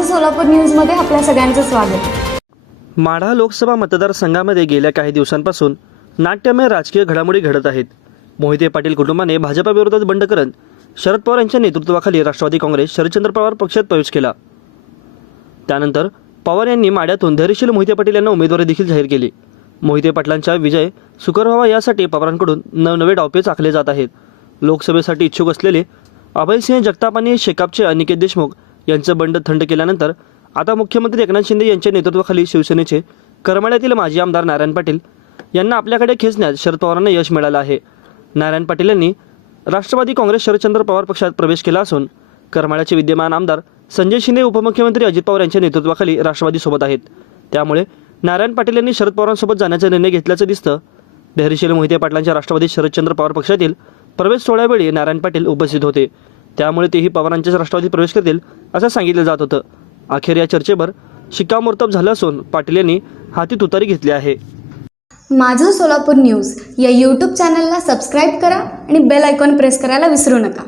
माझं सोलापूर न्यूजमध्ये आपल्या सगळ्यांचं स्वागत। माढा लोकसभा मतदारसंघामध्ये गेल्या काही दिवसांपासून नाट्यमय राजकीय घडामोडी घडत आहेत। मोहिते पाटील कुटुंबाने भाजपाविरोधात बंड करत शरद पवार यांच्या नेतृत्वाखाली राष्ट्रवादी काँग्रेस शरदचंद्र पवार पक्षात प्रवेश केला। त्यानंतर पवार यांनी माढ्यातून धैर्यशील मोहिते पाटील यांना उमेदवारी देखील जाहीर केली। मोहिते पाटलांचा विजय सुकर व्हावा यासाठी पवारांकडून नवनवे डावपेच आखले जात आहेत। लोकसभेसाठी इच्छुक असलेले अभयसिंह जगताप आणि शेकापचे अनिकेत देशमुख यांचं बंड थंड केल्यानंतर आता मुख्यमंत्री एकनाथ शिंदे यांच्या नेतृत्वाखाली शिवसेनेचे करमाळ्यातील माजी आमदार नारायण पाटील यांना आपल्याकडे खेचण्यात शरद पवारांना यश मिळालं आहे। नारायण पाटील यांनी राष्ट्रवादी काँग्रेस शरदचंद्र पवार पक्षात प्रवेश केला असून करमाळ्याचे विद्यमान आमदार संजय शिंदे उपमुख्यमंत्री अजित पवार यांच्या नेतृत्वाखाली राष्ट्रवादी सोबत आहेत। त्यामुळे नारायण पाटील यांनी शरद पवारांसोबत जाण्याचा निर्णय घेतल्याचं दिसतं। धैर्यशील मोहिते पाटलांच्या राष्ट्रवादी शरदचंद्र पवार पक्षातील प्रवेश सोहळ्यावेळी नारायण पाटील उपस्थित होते, त्यामुळे तेही पवारांच्याच राष्ट्रवादीत प्रवेश करतील असं सांगितलं जात होतं। अखेर या चर्चेवर शिक्कामोर्तब झालं असून पाटील यांनी हाती तुतारी घेतली आहे। माझं सोलापूर न्यूज या यूट्यूब चॅनलला सबस्क्राईब करा आणि बेल आयकॉन प्रेस करायला विसरू नका।